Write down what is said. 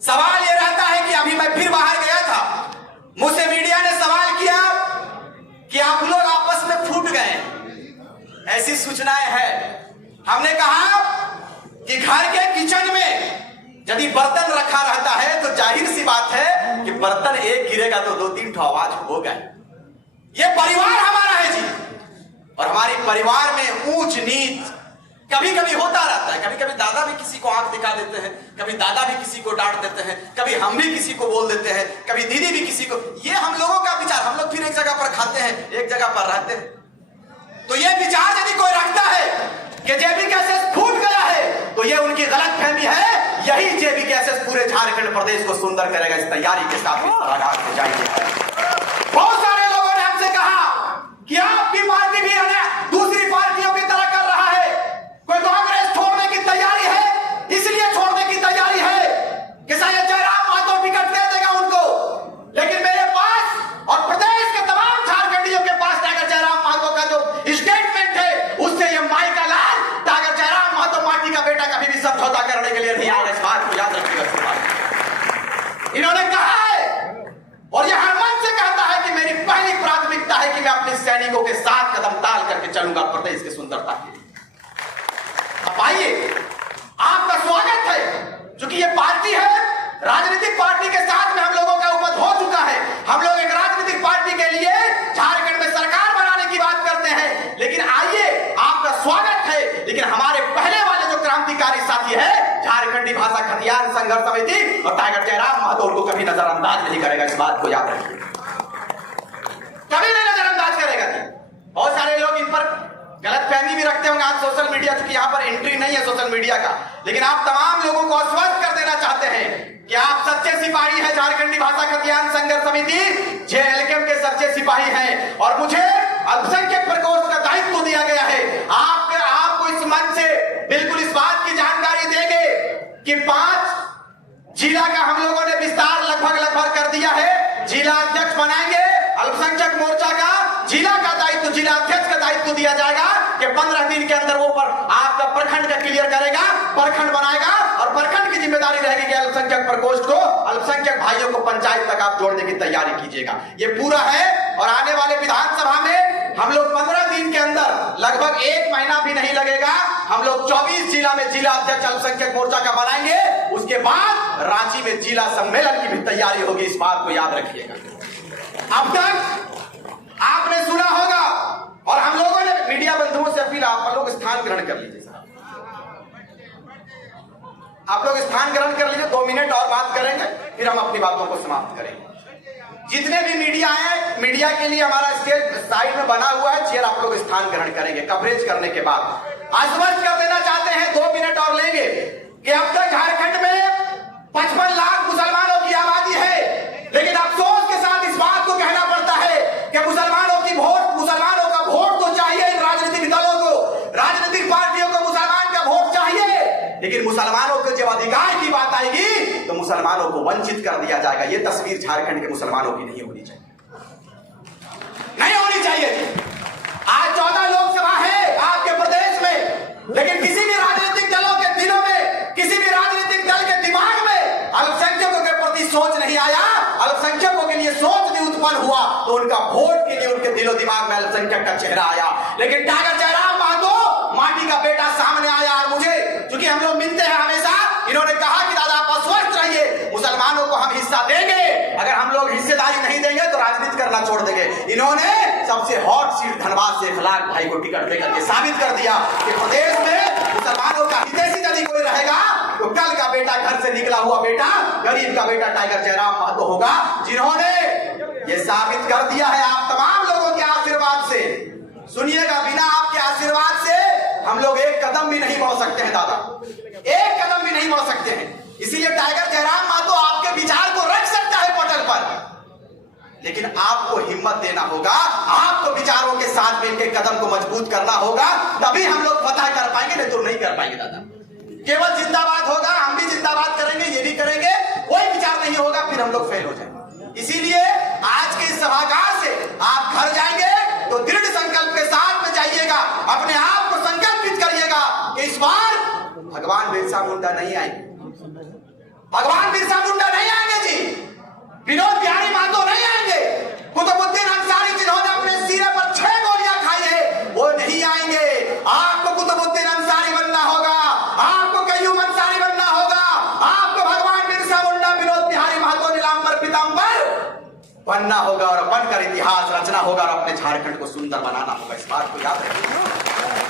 सवाल ये रहता है कि अभी मैं फिर बाहर गया था, मुझसे मीडिया ने सवाल किया कि आप लोग आपस में फूट गए, ऐसी सूचनाएं हैं। हमने कहा कि घर के किचन में यदि बर्तन रखा रहता है तो जाहिर सी बात है कि बर्तन एक गिरेगा तो दो तीन ठो आवाज होगा। ये परिवार हमारा है जी, और हमारे परिवार में ऊंच नीच कभी कभी होता रहता है। कभी कभी दादा भी किसी को आंख दिखा देते हैं, कभी दादा भी किसी को डांट देते हैं, कभी हम भी किसी को बोल देते हैं, कभी दीदी भी किसी को। ये हम लोगों का विचार, हम लोग फिर एक जगह पर खाते हैं, एक जगह पर रहते हैं। तो ये विचार यदि कोई रखता है कि जेबी कैसेस फूट गया है तो ये उनकी गलतफहमी है। यही जेबी कैसेस पूरे झारखंड प्रदेश को सुंदर करेगा। इस तैयारी के साथ हो जाइए। बहुत सारे लोगों ने हमसे कहा कि आपकी पार्टी भी दूसरी पार्टियों की तरह कर रहा है, कोई कांग्रेस छोड़ने की तैयारी है, इसलिए छोड़ने की तैयारी है कि शायद जयराम महतो टिकट दे देगा उनको। लेकिन मेरे पास और प्रदेश के तमाम झारखंडियों के पास टाइगर जयराम महतो का जो स्टेटमेंट है उससे ये माई का लाल टाइगर जयराम महतो माटी का बेटा कभी भी समझौता करने के लिए नहीं आएगा। इस बात को याद रखिएगा। इन्होंने कहा है और यह हर मन से कहता है कि मेरी पहली प्राथमिकता है कि मैं अपने सैनिकों के साथ कदम ताल करके चलूंगा प्रदेश की सुंदरता के लिए। अब आइए, आपका स्वागत है। क्योंकि ये पार्टी है, राजनीतिक पार्टी के साथ में हम लोगों का उपज हो चुका है। हम लोग एक राजनीतिक पार्टी के लिए झारखंड में सरकार बनाने की बात करते हैं। लेकिन आइए, आपका स्वागत है। लेकिन हमारे पहले वाले जो क्रांतिकारी साथी है, झारखंडी भाषा खतियान संघर्ष समिति और टाइगर जयराम महतो, उनको कभी नजरअंदाज नहीं करेगा। इस बात को याद रखिए, कभी नहीं नजरअंदाज करेगा। बहुत सारे लोग इन पर गलतफहमी भी रखते होंगे आज सोशल मीडिया, क्योंकि यहाँ पर एंट्री नहीं है सोशल मीडिया का। लेकिन आप तमाम लोगों को आश्वस्त कर देना चाहते हैं कि आप सच्चे सिपाही हैं। झारखंडी भाषा खतियान संघर्ष समिति जेएलकेएम के सच्चे सिपाही हैं और मुझे अल्पसंख्यक प्रकोष्ठ का दायित्व दिया गया है। आपको इस मंच से बिल्कुल इस बात की जानकारी देंगे कि 5 जिला का हम लोगों ने विस्तार लगभग कर दिया है। जिला अध्यक्ष बनाएंगे, अल्पसंख्यक मोर्चा का जिला का दायित्व, जिला अध्यक्ष का दायित्व दिया जाएगा कि 15 दिन के अंदर वो पर आपका प्रखंड का क्लियर करेगा, प्रखंड बनाएगा और प्रखंड की जिम्मेदारी रहेगी कि अल्पसंख्यक प्रकोष्ठ को, अल्पसंख्यक भाइयों को पंचायत तक आप जोड़ने की तैयारी कीजिएगा। ये पूरा है और आने वाले विधानसभा में हम लोग 15 दिन के अंदर, लगभग 1 महीना भी नहीं लगेगा, हम लोग 24 जिला में जिला अध्यक्ष अल्पसंख्यक मोर्चा का बनाएंगे। उसके बाद रांची में जिला सम्मेलन की भी तैयारी होगी। इस बात को याद रखिएगा। अब तक आपने सुना होगा और हम लोगों ने मीडिया बंधुओं से अपील, आप लोग स्थान ग्रहण कर लीजिए। आप लोग स्थान ग्रहण कर लीजिए, 2 मिनट और बात करेंगे, फिर हम अपनी बातों को समाप्त करेंगे। जितने भी मीडिया आए, मीडिया के लिए हमारा स्टेज साइड में बना हुआ है, चेयर आप लोग स्थान ग्रहण करेंगे। कवरेज करने के बाद आश्वस्त कर देना चाहते हैं, 2 मिनट और लेंगे कि अब तक झारखंड में 55 लाख मुसलमानों की आबादी है। लेकिन अफसोस के साथ इस बात को कहना पड़ता है कि मुसलमानों का वोट तो चाहिए इन राजनीतिक दलों को, राजनीतिक पार्टियों को मुसलमान का वोट चाहिए। लेकिन मुसलमानों के जब अधिकार की बात आएगी तो मुसलमानों को वंचित कर दिया जाएगा। ये तस्वीर झारखंड के मुसलमानों की नहीं होनी चाहिए, नहीं होनी चाहिए थी। आज 14 लोकसभा है आपके प्रदेश में, लेकिन किसी भी राजनीतिक दलों के दिलों में, किसी भी राजनीतिक दल के दिमाग में अल्पसंख्यकों के प्रति सोच नहीं आया। अल्पसंख्यकों के लिए सोच नहीं उत्पन्न हुआ तो उनका वोट के लिए उनके दिलो दिमाग में अल्पसंख्यक का चेहरा आया। लेकिन टाइगर जयराम महतो माटी का बेटा सामने आया और मुझे, क्योंकि हम लोग मिलते हैं हमेशा, इन्होंने कहा कि दादा आप आश्वस्त रहिए, मुसलमानों को हम हिस्सा देंगे। अगर हम लोग हिस्सेदारी नहीं देंगे तो राजनीति करना छोड़ देंगे। इन्होंने सबसे हॉट सीट धनबाद से 1 लाख भाई को टिकट देकर के साबित कर दिया कि प्रदेश में मुसलमानों का हितैषी यदि कोई रहेगा तो कल का बेटा, घर से निकला हुआ बेटा, गरीब का बेटा टाइगर जयराम महतो होगा, जिन्होंने ये साबित कर दिया है। आप तमाम लोगों के आशीर्वाद से, सुनिएगा, बिना आपके आशीर्वाद से हम लोग एक कदम भी नहीं बढ़ सकते हैं दादा, एक कदम भी नहीं बढ़ सकते हैं। इसीलिए टाइगर जयराम महतो आपके विचार को रख सकता है पटल पर, लेकिन आपको हिम्मत देना होगा, आपको विचारों के साथ मिलकर कदम को मजबूत करना होगा, तभी हम लोग फतह कर पाएंगे, नहीं तो नहीं कर पाएंगे दादा। केवल जिंदाबाद होगा, हम भी जिंदाबाद करेंगे, ये भी करेंगे, कोई विचार नहीं होगा, फिर हम लोग फेल हो जाएंगे। इसीलिए आज के इस सभागार से आप घर जाएंगे तो दृढ़ संकल्प के साथ में जाइएगा, अपने आप को संकल्पित करिएगा कि इस बार भगवान बिरसा मुंडा नहीं आएंगे, भगवान बिरसा मुंडा नहीं आएंगे जी, विनोद बिहारी महतो नहीं आएंगे, कुतुबुद्दीन अंसारी जिन्होंने अपने सिरे पर 6 गोलियां खाई है वो नहीं आएंगे। आपको कुतुबुद्दीन अंसारी बनना होगा, आपको कय्यूम अंसारी बनना होगा, आपको भगवान बिरसा मुंडा, विनोद बिहारी महतो, नीलांबर पीतांबर बनना होगा और बनकर इतिहास रचना होगा और अपने झारखंड को सुंदर बनाना होगा। इस बात को याद रखिए।